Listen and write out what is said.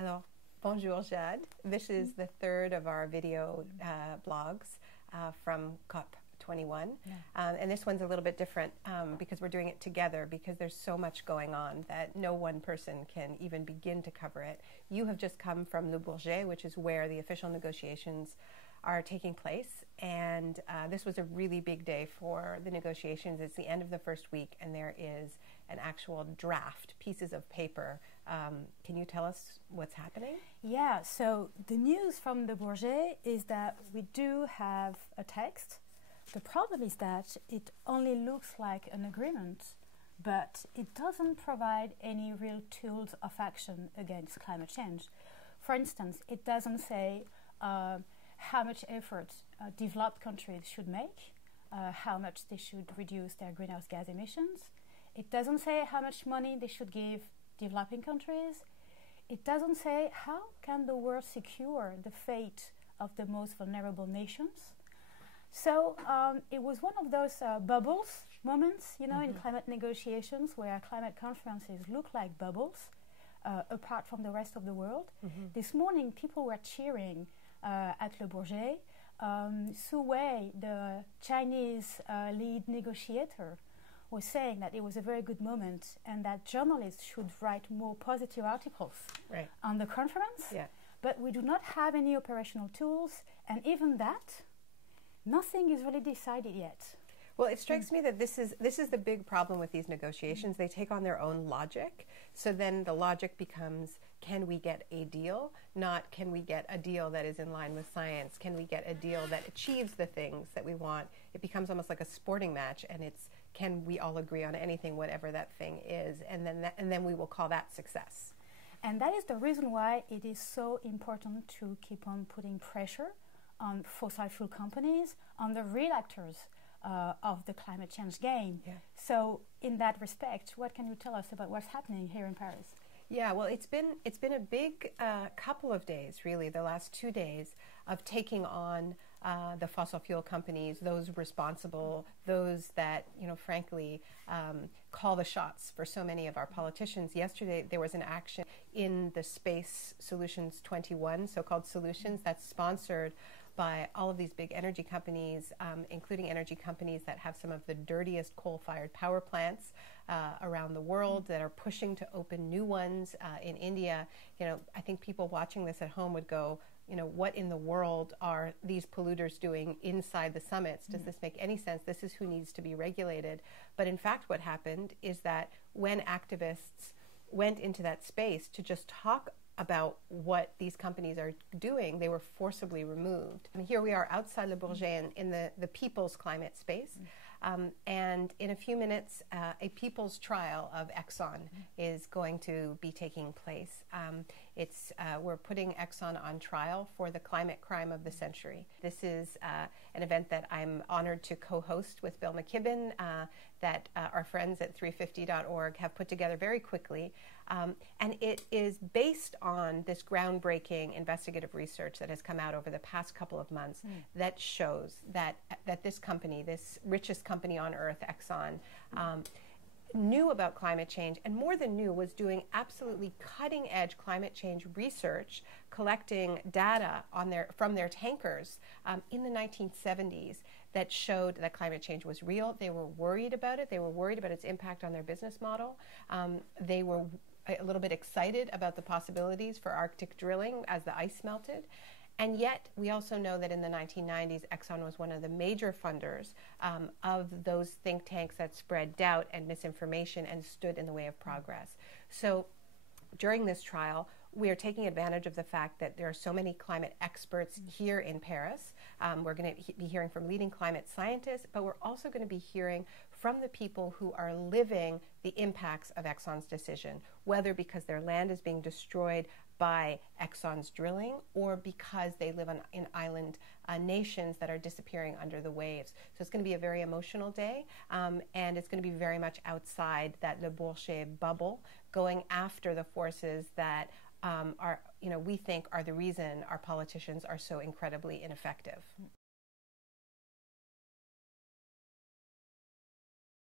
Alors, bonjour Jade. This is the third of our video blogs from COP21. And this one's a little bit different because we're doing it together because there's so much going on that no one person can even begin to cover it. You have just come from Le Bourget, which is where the official negotiations are taking place. And this was a really big day for the negotiations. It's the end of the first week and there is an actual draft, pieces of paper. Can you tell us what's happening? Yeah, so the news from Le Bourget is that we do have a text. The problem is that it only looks like an agreement, but it doesn't provide any real tools of action against climate change. For instance, it doesn't say how much effort developed countries should make, how much they should reduce their greenhouse gas emissions. It doesn't say how much money they should give developing countries. It doesn't say how can the world secure the fate of the most vulnerable nations. So it was one of those bubbles moments, you know, in climate negotiations where climate conferences look like bubbles apart from the rest of the world. This morning people were cheering at Le Bourget. Su Wei, the Chinese lead negotiator, was saying that it was a very good moment and that journalists should write more positive articles on the conference. But we do not have any operational tools, and even that, nothing is really decided yet. Well, it strikes me that this is the big problem with these negotiations. They take on their own logic. So then the logic becomes, can we get a deal? Not, can we get a deal that is in line with science? Can we get a deal that achieves the things that we want? It becomes almost like a sporting match, and it's, can we all agree on anything, whatever that thing is? And then we will call that success. And that is the reason why it is so important to keep on putting pressure on fossil fuel companies, on the real actors of the climate change game. So in that respect, what can you tell us about what's happening here in Paris? Yeah, well, it's been a big couple of days, really, the last 2 days of taking on the fossil fuel companies, those responsible, those that, you know, frankly, call the shots for so many of our politicians. Yesterday, there was an action in the Space Solutions 21, so-called Solutions, that's sponsored by all of these big energy companies, including energy companies that have some of the dirtiest coal-fired power plants around the world that are pushing to open new ones in India. You know, I think people watching this at home would go, you know, what in the world are these polluters doing inside the summits? Does this make any sense? This is who needs to be regulated. But in fact, what happened is that when activists went into that space to just talk about what these companies are doing, they were forcibly removed. And here we are outside Le Bourget in the people's climate space. And in a few minutes, a people's trial of Exxon is going to be taking place. We're putting Exxon on trial for the climate crime of the century. This is an event that I'm honored to co-host with Bill McKibben that our friends at 350.org have put together very quickly. And it is based on this groundbreaking investigative research that has come out over the past couple of months that shows that this company, this richest company on earth, Exxon, knew about climate change, and more than knew, was doing absolutely cutting-edge climate change research, collecting data from their tankers in the 1970s that showed that climate change was real. They were worried about it. They were worried about its impact on their business model. They were a little bit excited about the possibilities for Arctic drilling as the ice melted. And yet, we also know that in the 1990s, Exxon was one of the major funders of those think tanks that spread doubt and misinformation and stood in the way of progress. So during this trial, we are taking advantage of the fact that there are so many climate experts here in Paris. We're going to be hearing from leading climate scientists, but we're also going to be hearing from the people who are living the impacts of Exxon's decision, whether because their land is being destroyed by Exxon's drilling or because they live in island nations that are disappearing under the waves. So it's going to be a very emotional day, and it's going to be very much outside that Le Bourget bubble, going after the forces that we think are the reason our politicians are so incredibly ineffective.